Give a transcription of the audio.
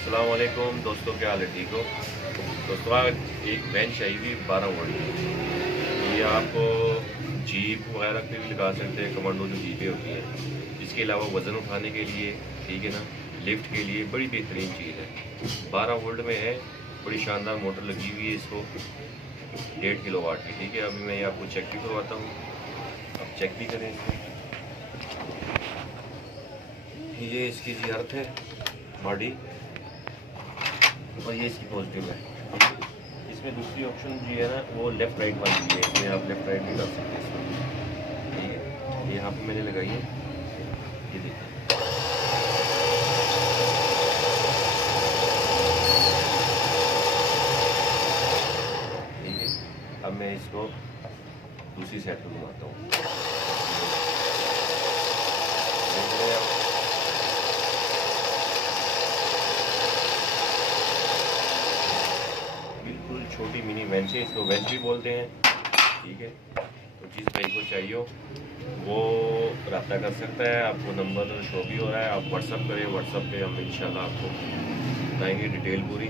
अस्सलाम वालेकुम दोस्तों, क्या हाल है? ठीक हो दोस्तों? आज एक बेंच आई हुई 12 वोल्ट की। ये आप जीप वगैरह पे भी लगा सकते हैं, कमांडो जो जीपें होती हैं। इसके अलावा वज़न उठाने के लिए, ठीक है ना, लिफ्ट के लिए बड़ी बेहतरीन चीज़ है। 12 वोल्ट में है, बड़ी शानदार मोटर लगी हुई है इसको, 1.5 किलोवाट की। ठीक है, अभी मैं ये आपको चेक भी करवाता हूँ, आप चेक भी करें इसको। ये इसकी जी अर्थ है, बॉडी, और ये इसकी पॉजिटिव है। इसमें दूसरी ऑप्शन जो है ना, वो लेफ़्ट राइट वाली भी है। इसमें आप लेफ़्ट राइट भी कर सकते हैं इसमें। ठीक है, ये यहाँ पे मैंने लगाई है, ये देखिए। ठीक है, अब मैं इसको दूसरी साइड पर घुमाता हूँ। देख रहे हैं आप? बिल्कुल छोटी मिनी वेंच है, इसको वेंच भी बोलते हैं। ठीक है, तो जिस भाई को चाहिए हो वो रब्ता कर सकता है। आपको नंबर शो भी हो रहा है, आप व्हाट्सअप करें। व्हाट्सअप पे हम इंशाल्लाह आपको बताएंगे डिटेल पूरी।